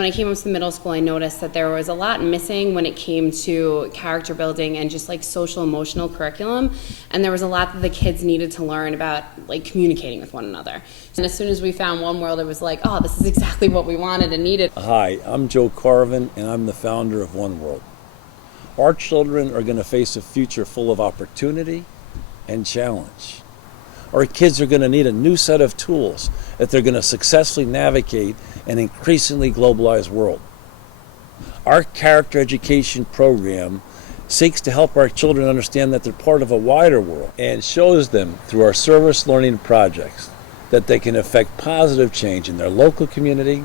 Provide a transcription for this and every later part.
When I came up to the middle school, I noticed that there was a lot missing when it came to character building and just like social emotional curriculum. And there was a lot that the kids needed to learn about like communicating with one another. And as soon as we found One World, it was like, oh, this is exactly what we wanted and needed. Hi, I'm Joe Carvin, and I'm the founder of One World. Our children are going to face a future full of opportunity and challenge. Our kids are going to need a new set of tools that they're going to successfully navigate an increasingly globalized world. Our character education program seeks to help our children understand that they're part of a wider world and shows them through our service learning projects that they can affect positive change in their local community,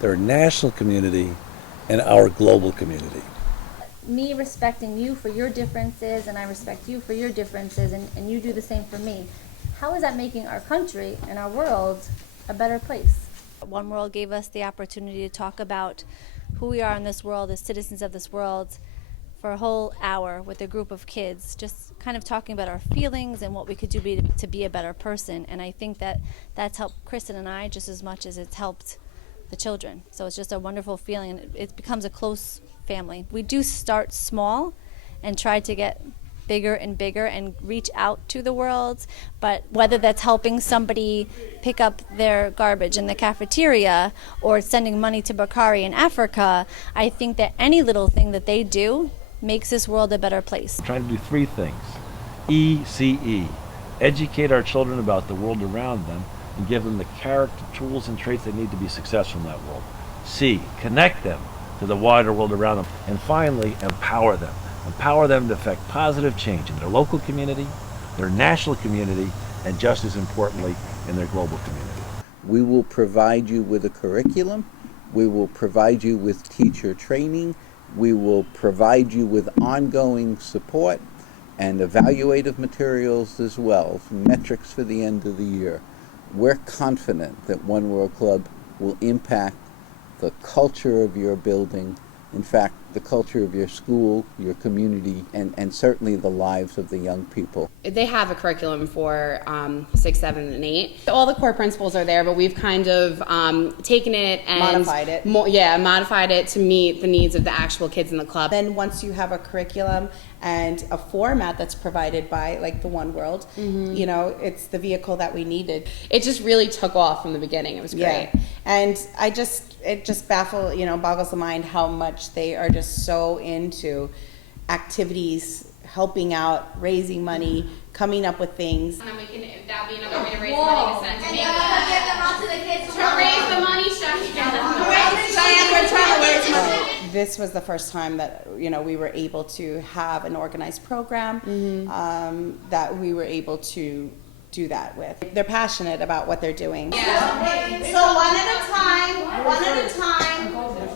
their national community, and our global community. Me respecting you for your differences, and I respect you for your differences, and you do the same for me. How is that making our country and our world a better place? One World gave us the opportunity to talk about who we are in this world as citizens of this world for a whole hour with a group of kids, just kind of talking about our feelings and what we could do to be a better person. And I think that that's helped Kristen and I just as much as it's helped the children. So it's just a wonderful feeling, and it becomes a close family. We do start small and try to get bigger and bigger and reach out to the world, but whether that's helping somebody pick up their garbage in the cafeteria or sending money to Bakari in Africa, I think that any little thing that they do makes this world a better place. Trying to do three things. ECE, educate our children about the world around them and give them the character, tools, and traits they need to be successful in that world. C, connect them to the wider world around them. And finally, empower them. Empower them to affect positive change in their local community, their national community, and just as importantly, in their global community. We will provide you with a curriculum. We will provide you with teacher training. We will provide you with ongoing support and evaluative materials as well, metrics for the end of the year. We're confident that One World Club will impact the culture of your building, in fact, the culture of your school, your community, and certainly the lives of the young people. They have a curriculum for 6, 7, and 8. All the core principles are there, but we've kind of taken it and Modified it. Modified it to meet the needs of the actual kids in the club. Then once you have a curriculum and a format that's provided by like the One World, you know, it's the vehicle that we needed. It just really took off from the beginning. It was great. Yeah. And it just boggles the mind how much they are just so into activities, helping out, raising money, coming up with things. And then that'll be another way to raise money to send to me. get them out to the kids To raise the money, This was the first time that we were able to have an organized program that we were able to do that with. They're passionate about what they're doing. So one at a time.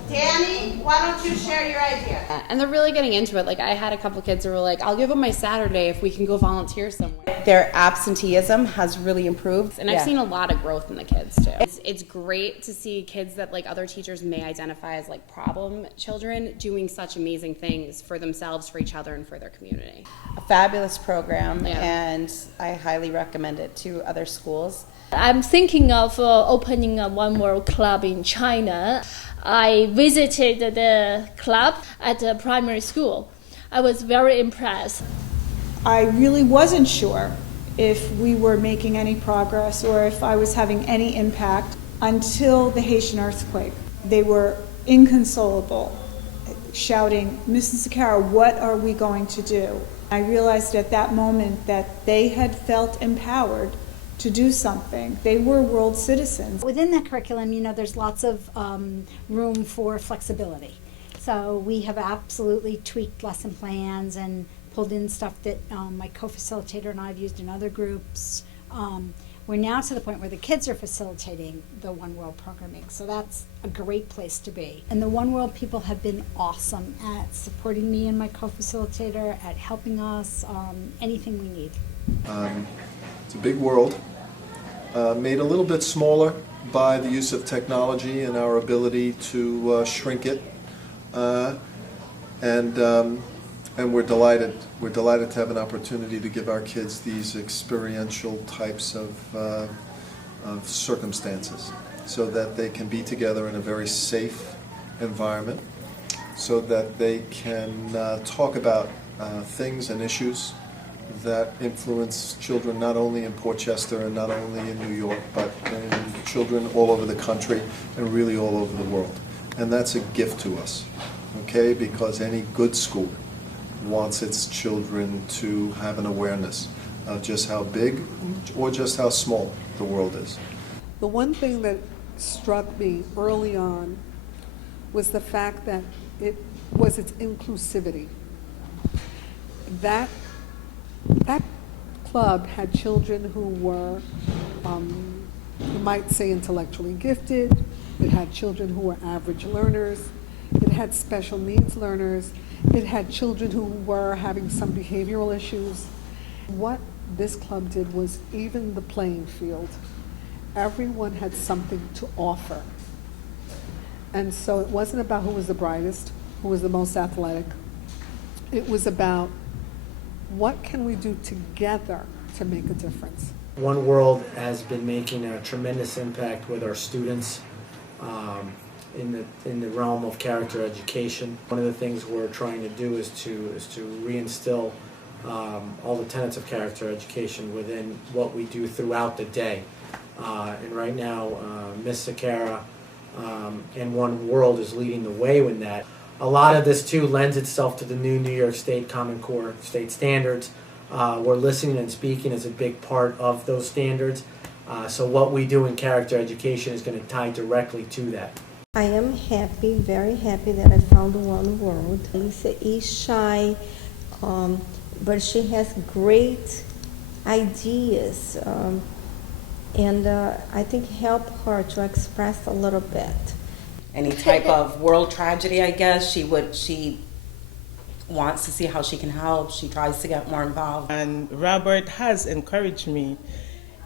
Danny, why don't you share your idea? And they're really getting into it. Like I had a couple kids who were like, I'll give them my Saturday if we can go volunteer somewhere. Their absenteeism has really improved. And I've seen a lot of growth in the kids too. It's great to see kids that like other teachers may identify as like problem children doing such amazing things for themselves, for each other, and for their community. A fabulous program, Yeah. and I highly recommend it to other schools. I'm thinking of opening a One World Club in China. I visited the club at a primary school. I was very impressed. I really wasn't sure if we were making any progress or if I was having any impact until the Haitian earthquake. They were inconsolable, shouting, "Mrs. Zakara, what are we going to do?" I realized at that moment that they had felt empowered to do something. They were world citizens. Within that curriculum, there's lots of room for flexibility. So we have absolutely tweaked lesson plans and pulled in stuff that my co-facilitator and I have used in other groups. We're now to the point where the kids are facilitating the One World programming, so that's a great place to be. And the One World people have been awesome at supporting me and my co-facilitator, at helping us, anything we need. It's a big world, made a little bit smaller by the use of technology and our ability to shrink it, and we're delighted. We're delighted to have an opportunity to give our kids these experiential types of circumstances, so that they can be together in a very safe environment so that they can talk about things and issues that influence children not only in Portchester and not only in New York, but in children all over the country and really all over the world. And that's a gift to us, okay? Because any good school wants its children to have an awareness of just how big or just how small the world is. The one thing that struck me early on was the fact that it was its inclusivity. That club had children who were, you might say, intellectually gifted. It had children who were average learners. It had special needs learners. It had children who were having some behavioral issues. What this club did was even the playing field. Everyone had something to offer. And so it wasn't about who was the brightest, who was the most athletic. It was about what can we do together to make a difference. One World has been making a tremendous impact with our students in the realm of character education. One of the things we're trying to do is to reinstill all the tenets of character education within what we do throughout the day. And right now, Miss Sakara and One World is leading the way with that. A lot of this too lends itself to the new New York State Common Core state standards. We're listening and speaking as a big part of those standards. So what we do in character education is going to tie directly to that. I am happy, very happy that I found One World. Lisa is shy, but she has great ideas, and I think help her to express a little bit. Any type of world tragedy, I guess, she wants to see how she can help. She tries to get more involved. And Robert has encouraged me.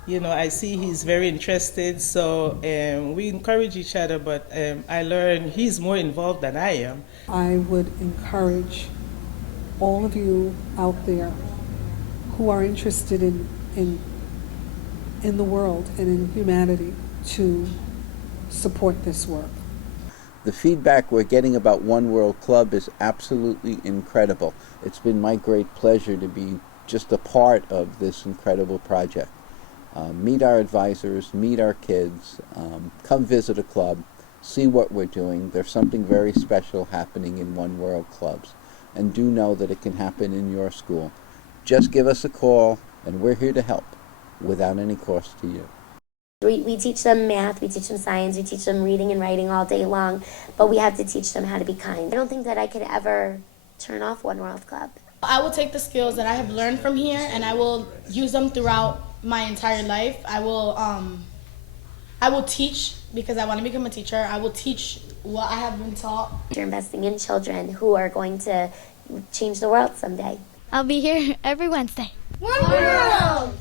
You know, I see he's very interested, so we encourage each other, but I learned he's more involved than I am. I would encourage all of you out there who are interested in the world and in humanity to support this work. The feedback we're getting about One World Club is absolutely incredible. It's been my great pleasure to be just a part of this incredible project. Meet our advisors, meet our kids, come visit a club, see what we're doing. There's something very special happening in One World clubs. And do know that it can happen in your school. Just give us a call and we're here to help without any cost to you. We teach them math, we teach them science, we teach them reading and writing all day long, but we have to teach them how to be kind. I don't think that I could ever turn off One World Club. I will take the skills that I have learned from here and I will use them throughout my entire life. I will teach because I want to become a teacher. I will teach what I have been taught. You're investing in children who are going to change the world someday. I'll be here every Wednesday. One World!